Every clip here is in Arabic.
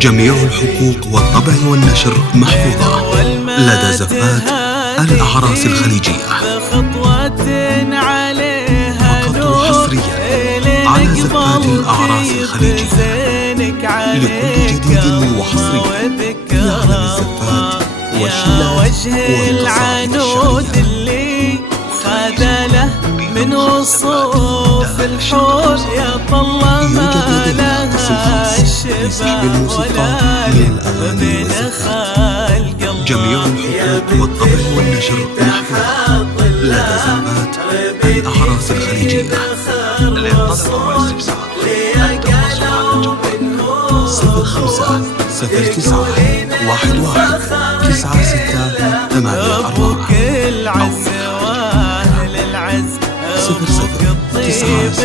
جميع الحقوق والطبع والنشر محفوظة لدى زفات الأعراس الخليجية. فقط وحصريا على زفات الأعراس الخليجية لكل جديد وحصري في عالم الزفات والشيلات والقصائد الشعرية. خذله من وصوف الحور يا طلع ما لها الشبه ولا من خلق. جميع الحقوق والطبع والنشر محفوظة لدى زفات الأعراس الخليجية. للطلب والاستفسار التواصل على الجوال 05 09 11 96 84 أو 00 966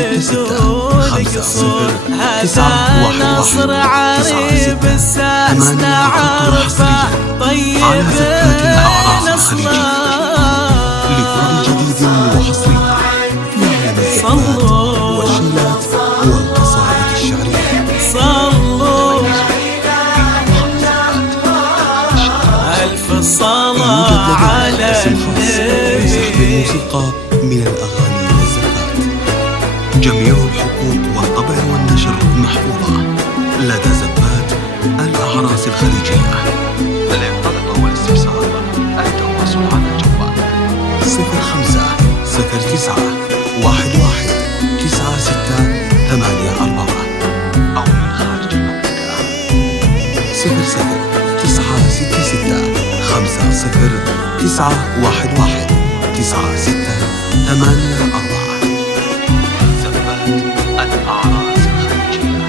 50 ناصر عريب الساس نعرفه طيب على زفات الأعراس الخليجية لكل جديد وحصري في عالم الزفات والشيلات والقصائد الشعرية. صلوا ألف صلاة على النبي. لسحب الموسيقى من الأغاني والزفات. جميع الحقوق والطبع والنشر محفوظة لدى زفات الأعراس الخليجية. للطلب والاستفسار التواصل على الجوال 05 09 11 96 84 أو من خارج المملكة 00 966 50 911 96 84. زفات الأعراس الخليجية.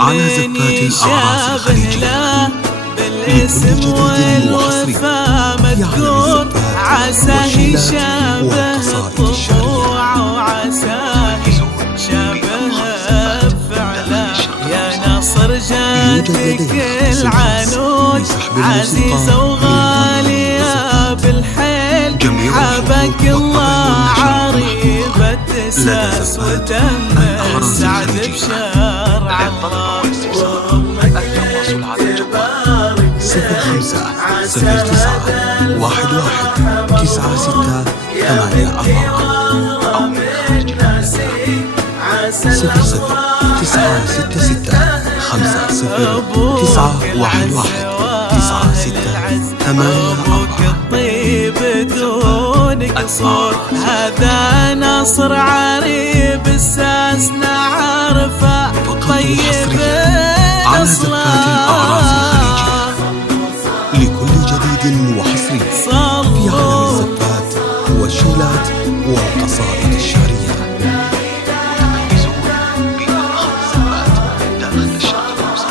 على زفات الأعراس الخليجية بالاسم والوفا مذكور عساه يشابه الطبوع وعساه يشابه فعلا. يا ناصر جادك العنود عزيزة وغالية بالحيل حبك الله عريبة اساس وتم سعد بشرع الله. التواصل على الجوال 05 09 11 96 84 أو من خارج المملكة 00 966 50 911 96 84. الطيب دون قصور هذا ناصر عريب الساس نعرفه طيب على زفات الأعراس الخليجية لكل جديد وحصري في عالم الزفات والشيلات والقصائد الشعرية. متميزون بأرخص الزفات داخل الشرق الأوسط.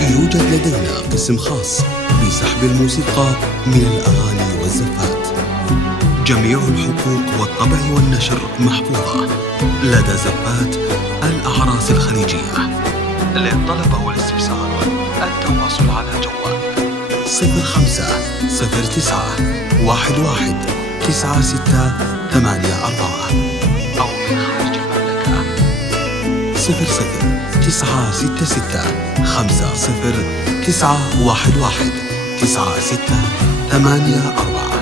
يوجد لدينا قسم خاص بسحب الموسيقى من الأغاني والزفات. جميع الحقوق والطبع والنشر محفوظة لدى زفات الأعراس الخليجية. للطلب والاستفسار التواصل على الجوال 05 09 11 96 84 أو من خارج المملكة 00 966 50 911 96 84.